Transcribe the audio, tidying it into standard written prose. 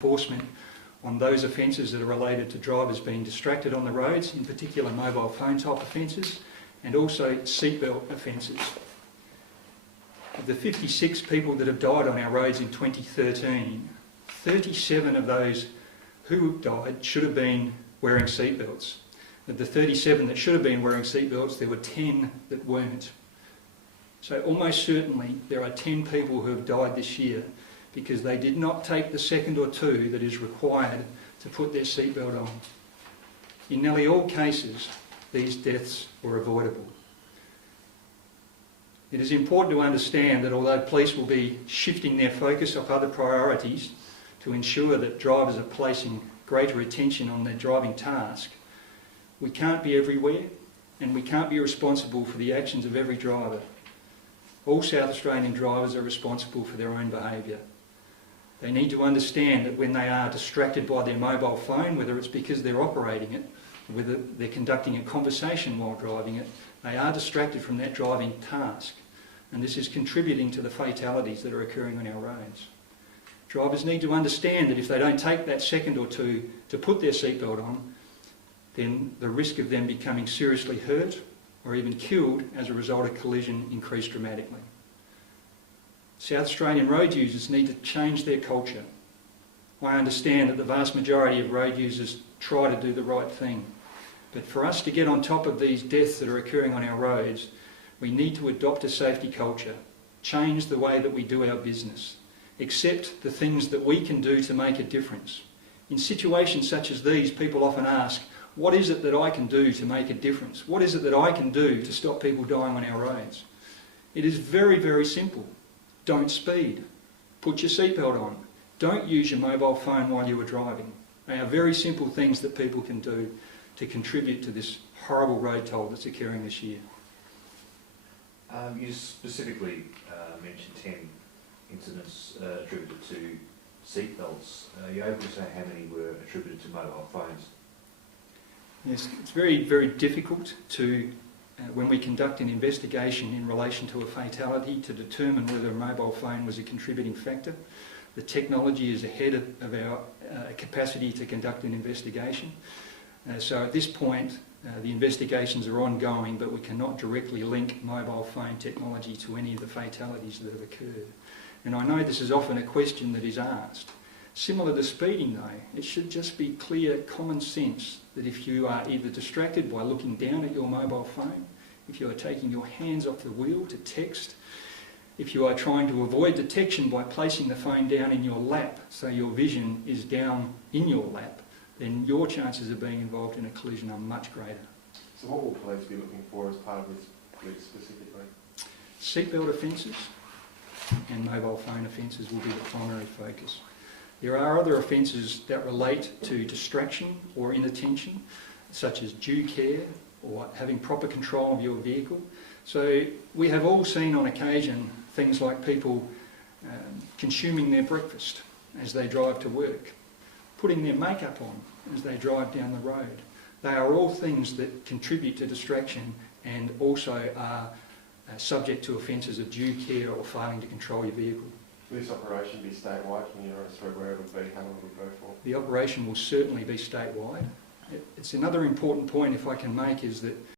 enforcement on those offences that are related to drivers being distracted on the roads, in particular mobile phone type offences, and also seatbelt offences. Of the 56 people that have died on our roads in 2013, 37 of those who died should have been wearing seatbelts. Of the 37 that should have been wearing seatbelts, there were 10 that weren't. So almost certainly there are 10 people who have died this year because they did not take the second or two that is required to put their seatbelt on. In nearly all cases, these deaths were avoidable. It is important to understand that although police will be shifting their focus off other priorities to ensure that drivers are placing greater attention on their driving task, we can't be everywhere and we can't be responsible for the actions of every driver. All South Australian drivers are responsible for their own behaviour. They need to understand that when they are distracted by their mobile phone, whether it's because they're operating it, whether they're conducting a conversation while driving it, they are distracted from that driving task. And this is contributing to the fatalities that are occurring on our roads. Drivers need to understand that if they don't take that second or two to put their seatbelt on, then the risk of them becoming seriously hurt or even killed as a result of collision increase dramatically. South Australian road users need to change their culture. I understand that the vast majority of road users try to do the right thing, but for us to get on top of these deaths that are occurring on our roads, we need to adopt a safety culture, change the way that we do our business, accept the things that we can do to make a difference. In situations such as these, people often ask, what is it that I can do to make a difference? What is it that I can do to stop people dying on our roads? It is very, very simple. Don't speed. Put your seatbelt on. Don't use your mobile phone while you are driving. They are very simple things that people can do to contribute to this horrible road toll that's occurring this year. You specifically mentioned 10 incidents attributed to seatbelts. Are you able to say how many were attributed to mobile phones? Yes, it's very, very difficult to, when we conduct an investigation in relation to a fatality, to determine whether a mobile phone was a contributing factor. The technology is ahead of our capacity to conduct an investigation. So at this point, the investigations are ongoing, but we cannot directly link mobile phone technology to any of the fatalities that have occurred. And I know this is often a question that is asked. Similar to speeding though, it should just be clear common sense that if you are either distracted by looking down at your mobile phone, if you are taking your hands off the wheel to text, if you are trying to avoid detection by placing the phone down in your lap so your vision is down in your lap, then your chances of being involved in a collision are much greater. So what will police be looking for as part of this list specifically? Seatbelt offences and mobile phone offences will be the primary focus. There are other offences that relate to distraction or inattention, such as due care or having proper control of your vehicle. So we have all seen on occasion things like people consuming their breakfast as they drive to work, putting their makeup on as they drive down the road. They are all things that contribute to distraction and also are subject to offences of due care or failing to control your vehicle. Will this operation be statewide? Can you run us through where it will be, how long it will go for? The operation will certainly be statewide. It's another important point, if I can make, is that